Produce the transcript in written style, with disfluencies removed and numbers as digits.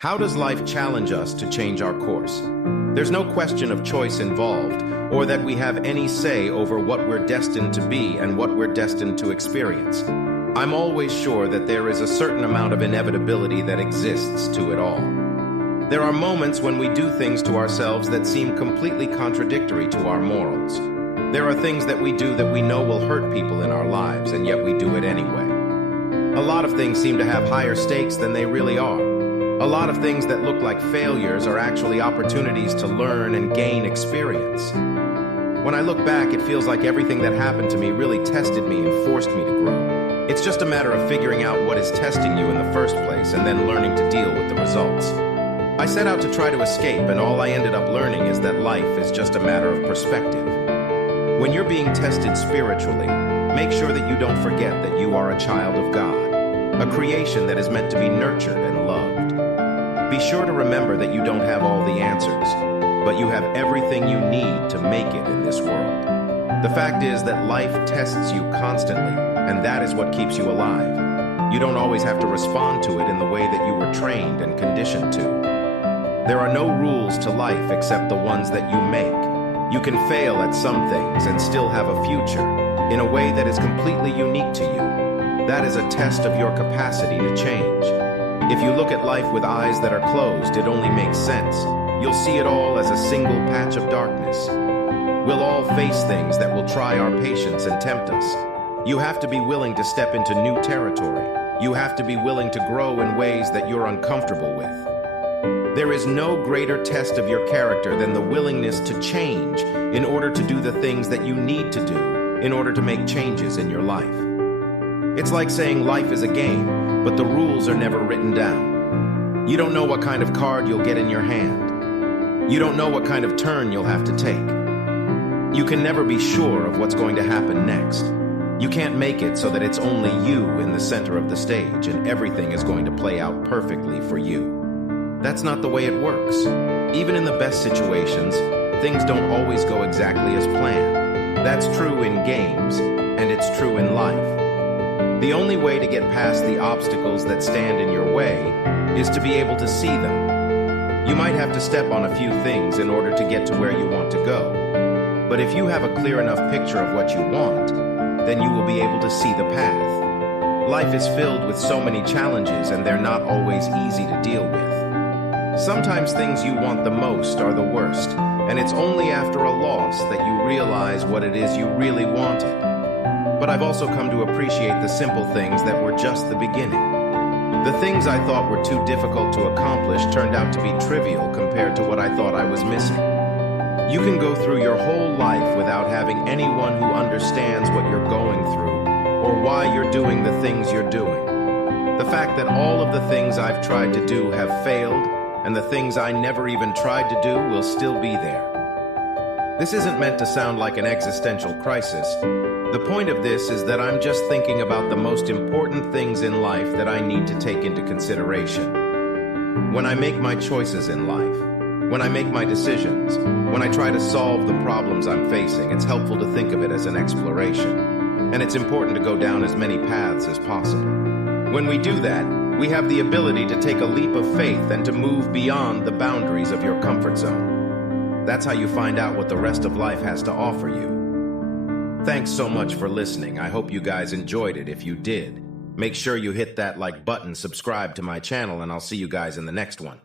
How does life challenge us to change our course? There's no question of choice involved, or that we have any say over what we're destined to be and what we're destined to experience. I'm always sure that there is a certain amount of inevitability that exists to it all. There are moments when we do things to ourselves that seem completely contradictory to our morals. There are things that we do that we know will hurt people in our lives, and yet we do it anyway. A lot of things seem to have higher stakes than they really are. A lot of things that look like failures are actually opportunities to learn and gain experience. When I look back, it feels like everything that happened to me really tested me and forced me to grow. It's just a matter of figuring out what is testing you in the first place and then learning to deal with the results. I set out to try to escape, and all I ended up learning is that life is just a matter of perspective. When you're being tested spiritually, make sure that you don't forget that you are a child of God, a creation that is meant to be nurtured and loved. Be sure to remember that you don't have all the answers, but you have everything you need to make it in this world. The fact is that life tests you constantly, and that is what keeps you alive. You don't always have to respond to it in the way that you were trained and conditioned to. There are no rules to life except the ones that you make. You can fail at some things and still have a future, in a way that is completely unique to you. That is a test of your capacity to change. If you look at life with eyes that are closed, it only makes sense. You'll see it all as a single patch of darkness. We'll all face things that will try our patience and tempt us. You have to be willing to step into new territory. You have to be willing to grow in ways that you're uncomfortable with. There is no greater test of your character than the willingness to change in order to do the things that you need to do in order to make changes in your life. It's like saying life is a game, but the rules are never written down. You don't know what kind of card you'll get in your hand. You don't know what kind of turn you'll have to take. You can never be sure of what's going to happen next. You can't make it so that it's only you in the center of the stage and everything is going to play out perfectly for you. That's not the way it works. Even in the best situations, things don't always go exactly as planned. That's true in games, and it's true in life. The only way to get past the obstacles that stand in your way is to be able to see them. You might have to step on a few things in order to get to where you want to go. But if you have a clear enough picture of what you want, then you will be able to see the path. Life is filled with so many challenges, and they're not always easy to deal with. Sometimes things you want the most are the worst, and it's only after a loss that you realize what it is you really wanted. But I've also come to appreciate the simple things that were just the beginning. The things I thought were too difficult to accomplish turned out to be trivial compared to what I thought I was missing. You can go through your whole life without having anyone who understands what you're going through or why you're doing the things you're doing. The fact that all of the things I've tried to do have failed, and the things I never even tried to do will still be there. This isn't meant to sound like an existential crisis. The point of this is that I'm just thinking about the most important things in life that I need to take into consideration. When I make my choices in life, when I make my decisions, when I try to solve the problems I'm facing, it's helpful to think of it as an exploration. And it's important to go down as many paths as possible. When we do that, we have the ability to take a leap of faith and to move beyond the boundaries of your comfort zone. That's how you find out what the rest of life has to offer you. Thanks so much for listening. I hope you guys enjoyed it. If you did, make sure you hit that like button, subscribe to my channel, and I'll see you guys in the next one.